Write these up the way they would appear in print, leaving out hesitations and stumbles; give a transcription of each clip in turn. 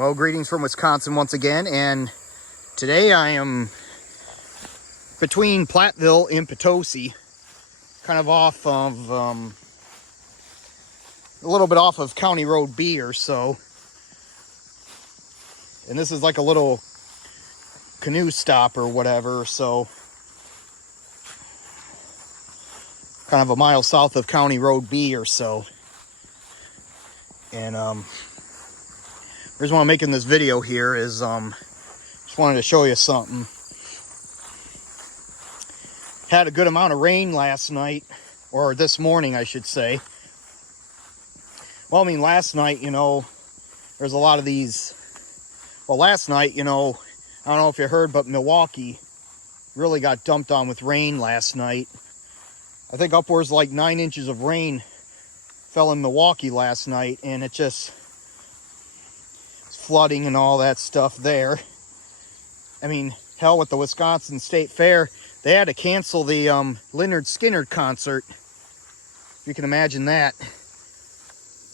Well, greetings from Wisconsin once again, and today I am between Platteville and Potosi, kind of off of, a little bit off of County Road B or so. And this is like a little canoe stop or whatever, so kind of a mile south of County Road B or so. And the reason why I'm making this video here is just wanted to show you something. Had a good amount of rain last night, or this morning I should say. Well, I mean last night, there's a lot of these. Well, last night, I don't know if you heard, but Milwaukee really got dumped on with rain last night. I think upwards like 9 inches of rain fell in Milwaukee last night, and it just flooding and all that stuff there. I mean, hell, with the Wisconsin State Fair, they had to cancel the Lynyrd Skynyrd concert. You can imagine that.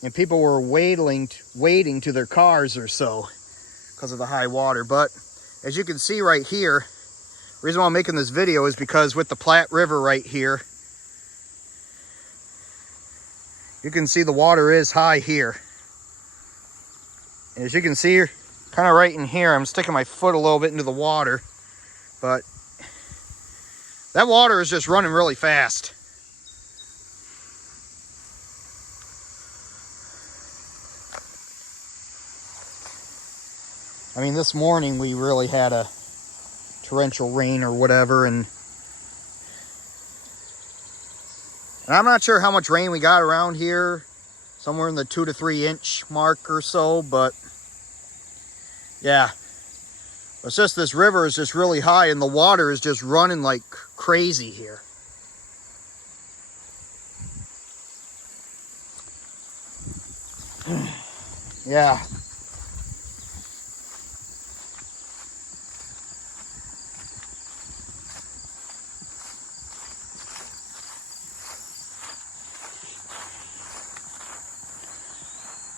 And people were wading to their cars or so because of the high water. But as you can see right here, the reason why I'm making this video is because with the Platte River right here, you can see the water is high here. As you can see, kind of right in here, I'm sticking my foot a little bit into the water, but that water is just running really fast. I mean, this morning we really had a torrential rain or whatever, and I'm not sure how much rain we got around here, somewhere in the 2 to 3 inch mark or so, but yeah, it's just this river is just really high and the water is just running like crazy here. Yeah.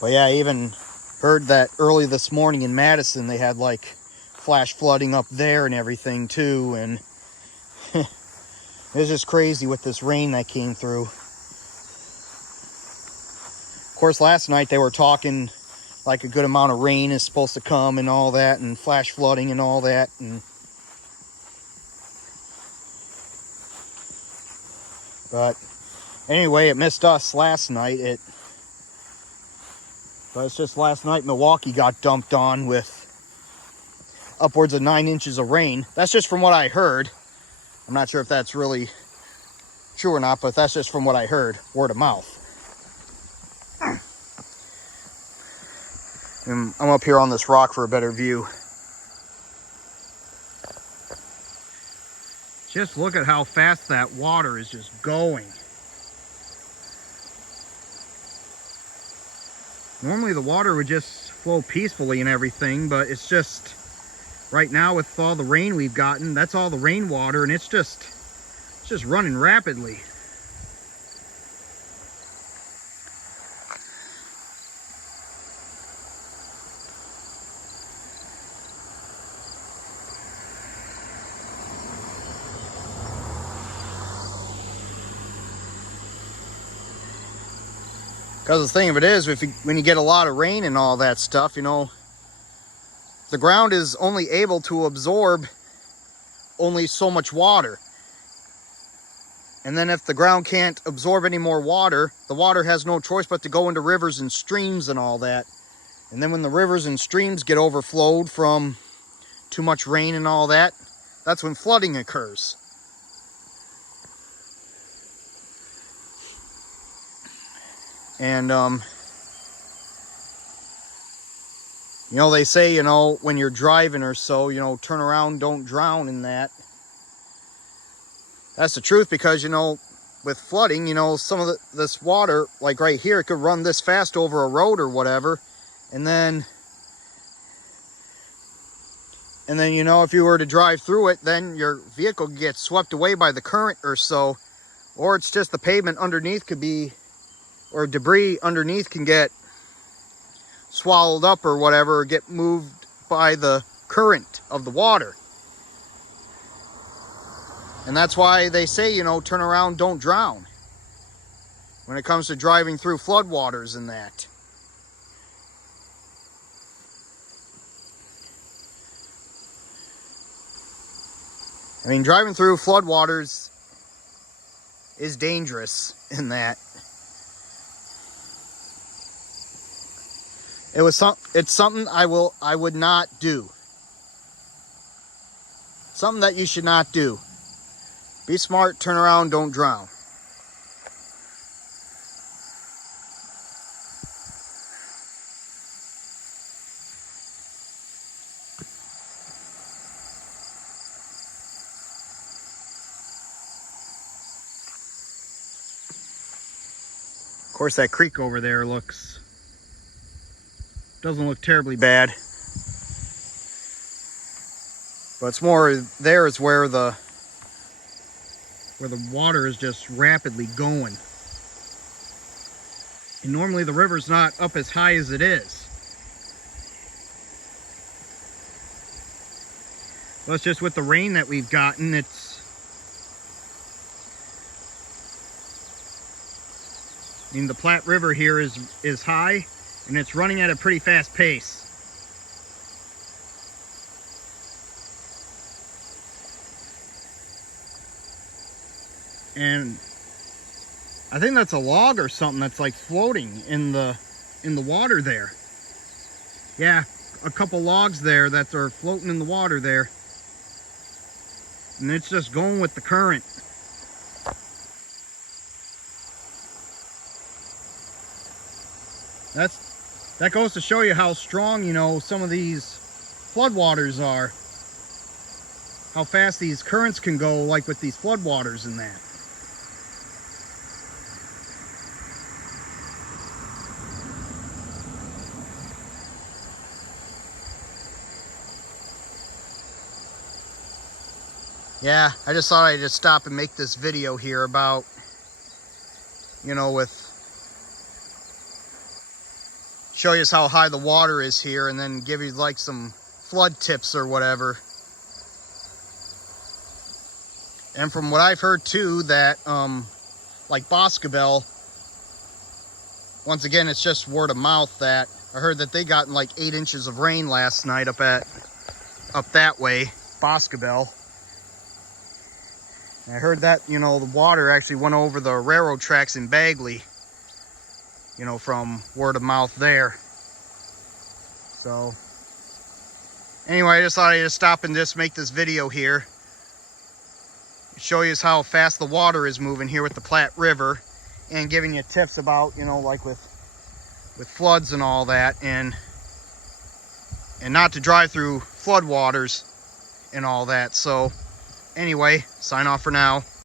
But yeah, I even heard that early this morning in Madison, they had like flash flooding up there and everything too. And it was just crazy with this rain that came through. Of course, last night they were talking like a good amount of rain is supposed to come and all that, and flash flooding and all that. But anyway, it missed us last night. But it's just last night Milwaukee got dumped on with upwards of 9 inches of rain. That's just from what I heard. I'm not sure if that's really true or not, but that's just from what I heard, word of mouth. And I'm up here on this rock for a better view. Just look at how fast that water is just going. Normally the water would just flow peacefully and everything, but it's just, right now with all the rain we've gotten, that's all the rainwater, and it's just running rapidly. Because the thing of it is, when you get a lot of rain and all that stuff, the ground is only able to absorb only so much water. And then if the ground can't absorb any more water, the water has no choice but to go into rivers and streams and all that. And then when the rivers and streams get overflowed from too much rain and all that, that's when flooding occurs. And, they say, when you're driving or so, turn around, don't drown in that. That's the truth because, with flooding, some of this water, like right here, it could run this fast over a road or whatever. And then, if you were to drive through it, then your vehicle gets swept away by the current or so. Or it's just the pavement underneath could be, or debris underneath can get swallowed up or whatever, or get moved by the current of the water. And that's why they say, you know, turn around, don't drown, when it comes to driving through floodwaters and that. I mean, driving through floodwaters is dangerous in that. It's something I would not do. Something that you should not do. Be smart, turn around, don't drown. Of course, that creek over there doesn't look terribly bad. But it's more there is where the water is just rapidly going. And normally the river's not up as high as it is. Well, it's just with the rain that we've gotten, I mean, the Platte River here is high, and it's running at a pretty fast pace. And I think that's a log or something that's like floating in the water there. Yeah, a couple logs there that are floating in the water there. And it's just going with the current. That goes to show you how strong, you know, some of these floodwaters are. How fast these currents can go, like with these floodwaters and that. Yeah, I just thought I'd just stop and make this video here about, you know, show you how high the water is here, and then give you like some flood tips or whatever. And from what I've heard too, that like Boscobel, once again, it's just word of mouth, that I heard that they got like 8 inches of rain last night up that way, Boscobel. And I heard that, you know, the water actually went over the railroad tracks in Bagley, you know, from word of mouth there. So anyway, I just thought I'd just stop and just make this video here, show you how fast the water is moving here with the Platte River, and giving you tips about, you know, like with floods and all that, and not to drive through floodwaters and all that. So anyway, sign off for now.